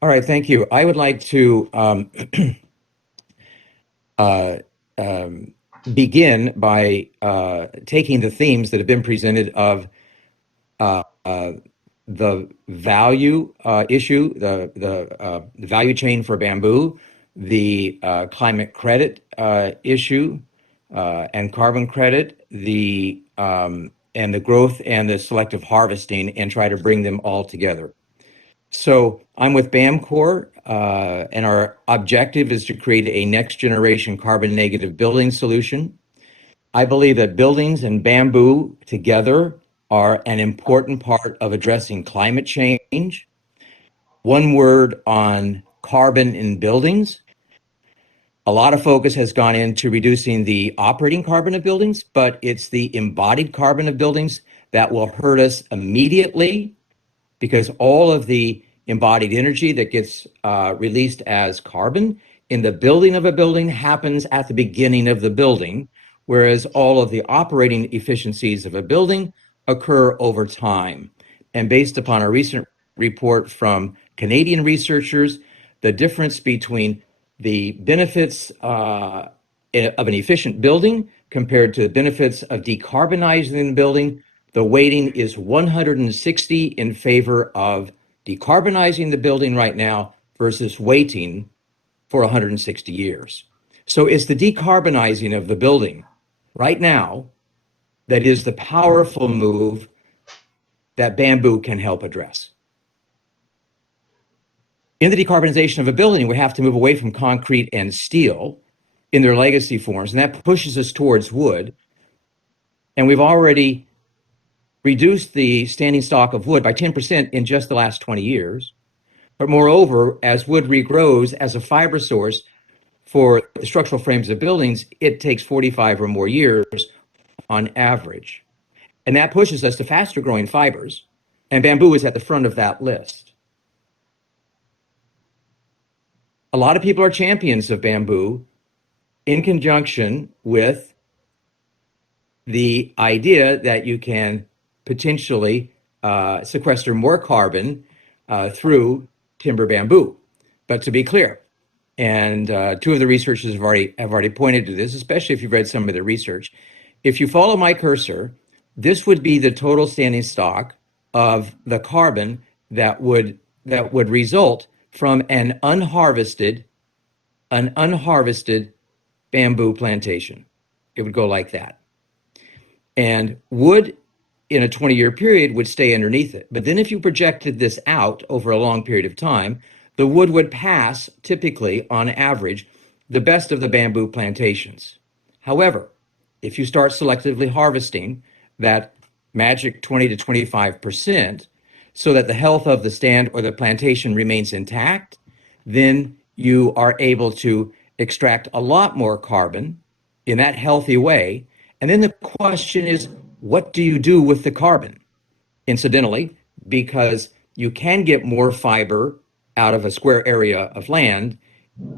All right, thank you. I would like to uh, begin by taking the themes that have been presented of uh, uh, the value issue, the value chain for bamboo, the climate credit issue, and carbon credit, the and the growth and the selective harvesting, and try to bring them all together. So I'm with BAMCore, and our objective is to create a next generation carbon negative building solution. I believe that buildings and bamboo together are an important part of addressing climate change. One word on carbon in buildings. A lot of focus has gone into reducing the operating carbon of buildings, but it's the embodied carbon of buildings that will hurt us immediately, because all of the embodied energy that gets released as carbon in the building of a building happens at the beginning of the building, whereas all of the operating efficiencies of a building occur over time. And based upon a recent report from Canadian researchers, the difference between the benefits of an efficient building compared to the benefits of decarbonizing the building, the weighting is 160 in favor of decarbonizing the building right now versus waiting for 160 years. So it's the decarbonizing of the building right now that is the powerful move that bamboo can help address. In the decarbonization of a building, we have to move away from concrete and steel in their legacy forms, and that pushes us towards wood. And we've already reduced the standing stock of wood by 10% in just the last 20 years. But moreover, as wood regrows as a fiber source for the structural frames of buildings, it takes 45 or more years on average. And that pushes us to faster growing fibers. And bamboo is at the front of that list. A lot of people are champions of bamboo in conjunction with the idea that you can potentially sequester more carbon through timber bamboo. But to be clear, and two of the researchers have already pointed to this, especially if you've read some of the research. If you follow my cursor, this would be the total standing stock of the carbon that would result from an unharvested bamboo plantation. It would go like that. And wood in a 20-year period would stay underneath it. But then if you projected this out over a long period of time, the wood would pass, typically, on average, the best of the bamboo plantations. However, if you start selectively harvesting that magic 20 to 25%, so that the health of the stand or the plantation remains intact, then you are able to extract a lot more carbon in that healthy way. And then the question is, what do you do with the carbon? Incidentally, because you can get more fiber out of a square area of land,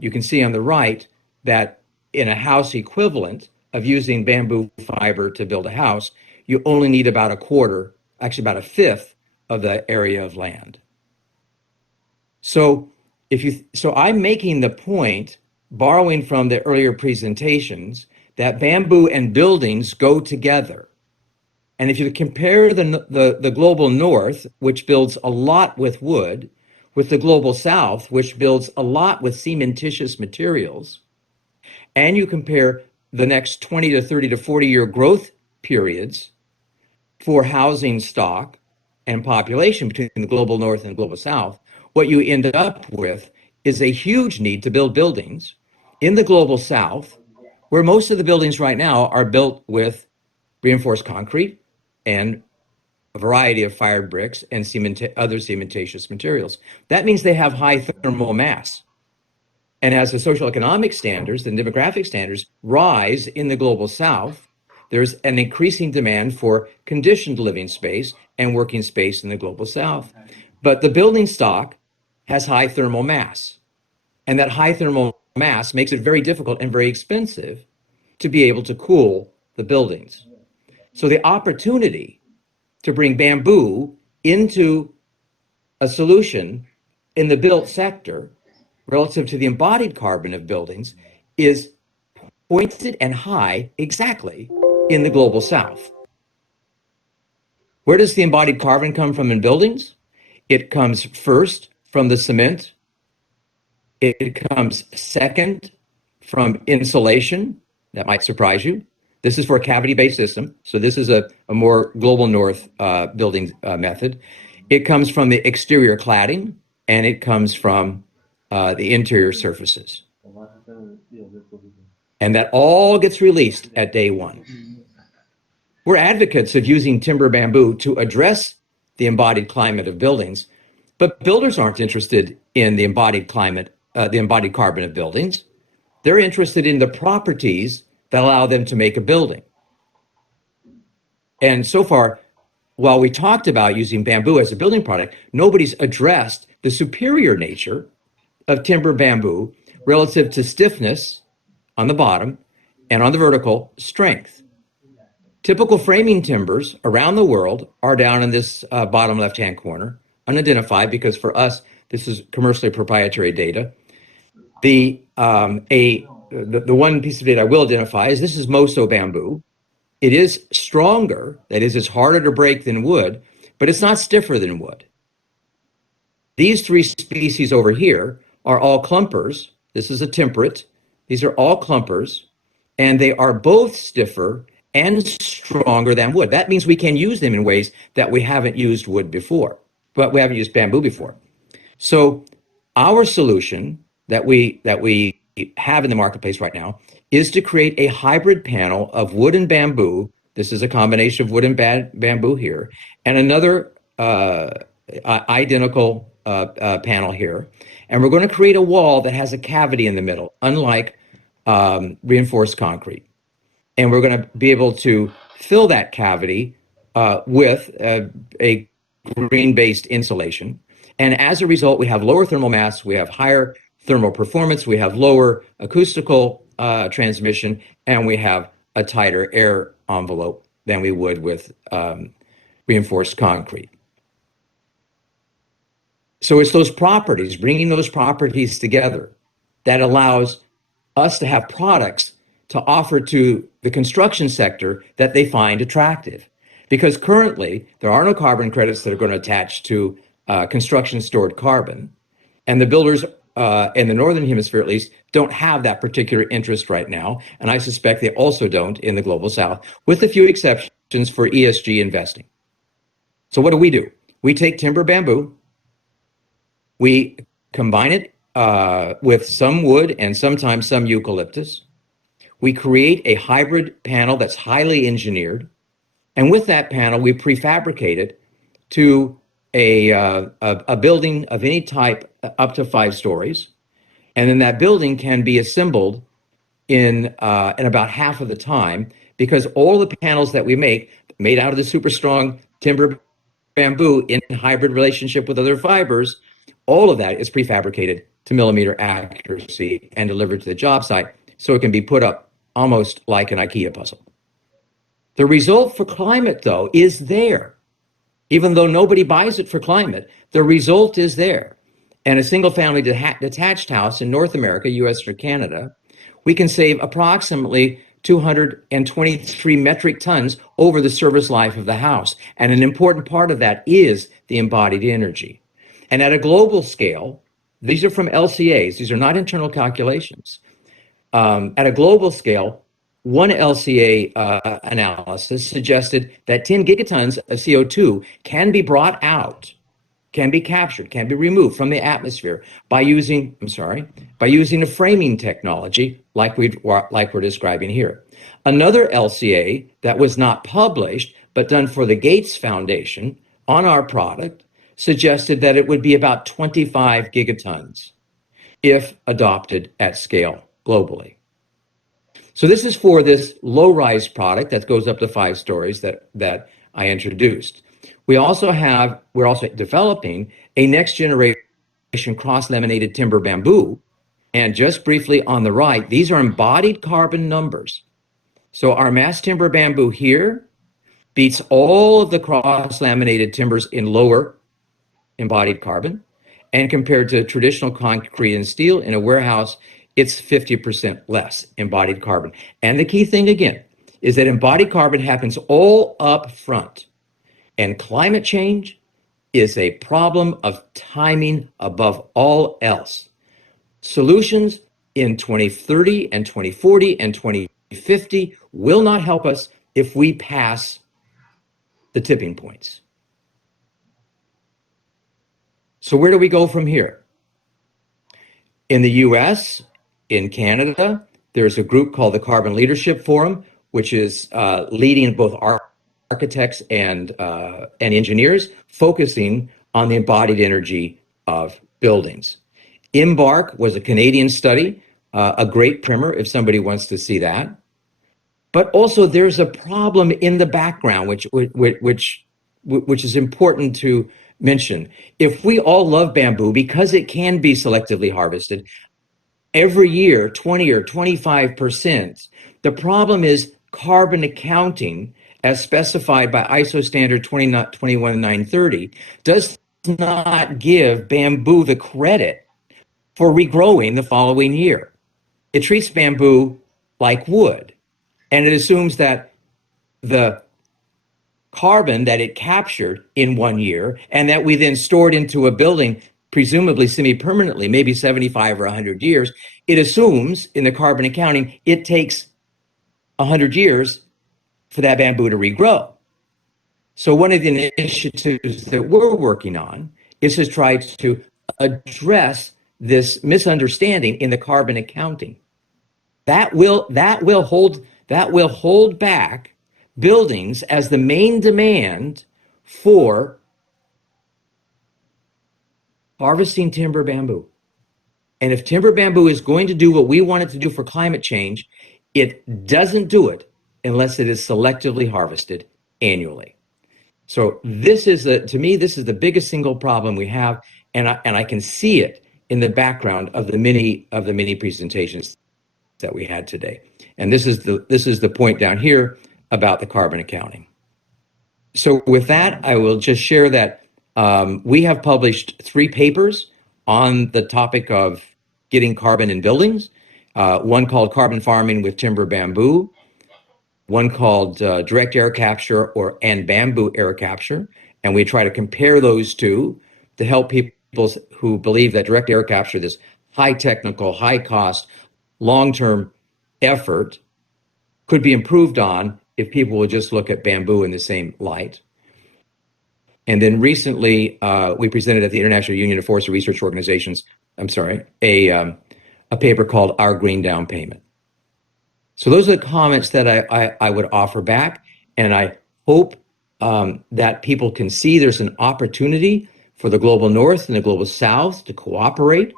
you can see on the right that in a house equivalent of using bamboo fiber to build a house, you only need about a quarter, actually about a fifth of the area of land. So I'm making the point, borrowing from the earlier presentations, that bamboo and buildings go together. And if you compare the global north, which builds a lot with wood, with the global south, which builds a lot with cementitious materials, and you compare the next 20 to 30 to 40-year growth periods for housing stock and population between the global north and the global south, what you end up with is a huge need to build buildings in the global south, where most of the buildings right now are built with reinforced concrete and a variety of fired bricks and other cementitious materials. That means they have high thermal mass. And as the social economic standards and demographic standards rise in the global south, there's an increasing demand for conditioned living space and working space in the global south. But the building stock has high thermal mass. And that high thermal mass makes it very difficult and very expensive to be able to cool the buildings. So the opportunity to bring bamboo into a solution in the built sector relative to the embodied carbon of buildings is pointed and high exactly in the global south. Where does the embodied carbon come from in buildings? It comes first from the cement. It comes second from insulation. That might surprise you. This is for a cavity-based system. So this is a more global north building method. It comes from the exterior cladding, and it comes from the interior surfaces. And that all gets released at day one. We're advocates of using timber bamboo to address the embodied climate of buildings, but builders aren't interested in the embodied climate, the embodied carbon of buildings. They're interested in the properties that allow them to make a building. And so far, while we talked about using bamboo as a building product, nobody's addressed the superior nature of timber bamboo relative to stiffness on the bottom and on the vertical strength. Typical framing timbers around the world are down in this bottom left-hand corner, unidentified because for us, this is commercially proprietary data. The one piece of data I will identify is this is Moso bamboo. It is stronger, that is, it's harder to break than wood, but it's not stiffer than wood. These three species over here are all clumpers. This is a temperate. These are all clumpers, and they are both stiffer and stronger than wood. That means we can use them in ways that we haven't used wood before, but we haven't used bamboo before. So our solution that we have in the marketplace right now is to create a hybrid panel of wood and bamboo. This is a combination of wood and bamboo here, and another identical panel here. And we're going to create a wall that has a cavity in the middle, unlike reinforced concrete. And we're going to be able to fill that cavity with a green-based insulation. And as a result, we have lower thermal mass, we have higher thermal performance, we have lower acoustical transmission, and we have a tighter air envelope than we would with reinforced concrete. So it's those properties, bringing those properties together, that allows us to have products to offer to the construction sector that they find attractive. Because currently, there are no carbon credits that are going to attach to construction stored carbon. And the builders in the Northern Hemisphere, at least, don't have that particular interest right now. And I suspect they also don't in the Global South, with a few exceptions for ESG investing. So what do? We take timber bamboo, we combine it with some wood and sometimes some eucalyptus. We create a hybrid panel that's highly engineered. And with that panel, we prefabricate it to a building of any type up to 5 stories. And then that building can be assembled in about half of the time, because all the panels that we make, made out of the super strong timber bamboo in hybrid relationship with other fibers, all of that is prefabricated to millimeter accuracy and delivered to the job site, so it can be put up almost like an IKEA puzzle. The result for climate, though, is there. Even though nobody buys it for climate, the result is there. And a single-family detached house in North America, US or Canada, we can save approximately 223 metric tons over the service life of the house. And an important part of that is the embodied energy. And at a global scale, these are from LCAs, these are not internal calculations. At a global scale, one LCA analysis suggested that 10 gigatons of CO2 can be brought out, can be captured, can be removed from the atmosphere by using, a framing technology like we're describing here. Another LCA that was not published, but done for the Gates Foundation on our product, suggested that it would be about 25 gigatons if adopted at scale globally. So this is for this low-rise product that goes up to 5 stories that I introduced. We're also developing a next generation cross-laminated timber bamboo. And just briefly on the right, these are embodied carbon numbers. So our mass timber bamboo here beats all of the cross-laminated timbers in lower embodied carbon. And compared to traditional concrete and steel in a warehouse, it's 50% less embodied carbon. And the key thing again is that embodied carbon happens all up front. And climate change is a problem of timing above all else. Solutions in 2030 and 2040 and 2050 will not help us if we pass the tipping points. So where do we go from here? In the US, in Canada, there's a group called the Carbon Leadership Forum, which is leading both architects and engineers, focusing on the embodied energy of buildings. Embark was a Canadian study, a great primer if somebody wants to see that. But also there's a problem in the background, which is important to mention. If we all love bamboo because it can be selectively harvested every year, 20 or 25%, the problem is carbon accounting as specified by ISO standard 21930 does not give bamboo the credit for regrowing the following year. It treats bamboo like wood, and it assumes that the carbon that it captured in 1 year and that we then stored into a building, presumably semi-permanently, maybe 75 or 100 years, it assumes in the carbon accounting, it takes 100 years for that bamboo to regrow. So one of the initiatives that we're working on is to try to address this misunderstanding in the carbon accounting. That will hold back buildings as the main demand for harvesting timber bamboo. And if timber bamboo is going to do what we want it to do for climate change, it doesn't do it unless it is selectively harvested annually. So this is to me, this is the biggest single problem we have, and I can see it in the background of the many presentations that we had today. And this is the point down here about the carbon accounting. So with that, I will just share that we have published 3 papers on the topic of getting carbon in buildings. One called Carbon Farming with Timber Bamboo, one called Direct Air Capture and Bamboo Air Capture. And we try to compare those two to help people who believe that direct air capture, this high technical, high cost, long-term effort, could be improved on if people would just look at bamboo in the same light. And then recently, we presented at the International Union of Forestry Research Organizations, a paper called Our Green Down Payment. So those are the comments that I would offer back. And I hope that people can see there's an opportunity for the global north and the global south to cooperate,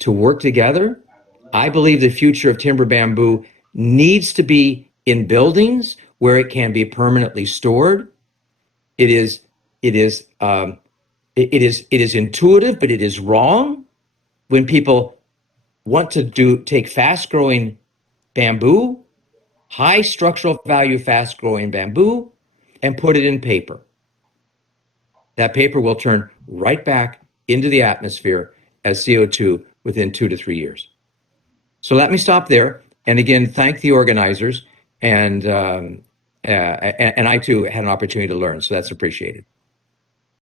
to work together. I believe the future of timber bamboo needs to be in buildings where it can be permanently stored. It is intuitive, but it is wrong when people want to take fast-growing bamboo, high structural value, fast-growing bamboo, and put it in paper. That paper will turn right back into the atmosphere as CO2 within 2 to 3 years. So let me stop there. And again, thank the organizers. And I too had an opportunity to learn. So that's appreciated.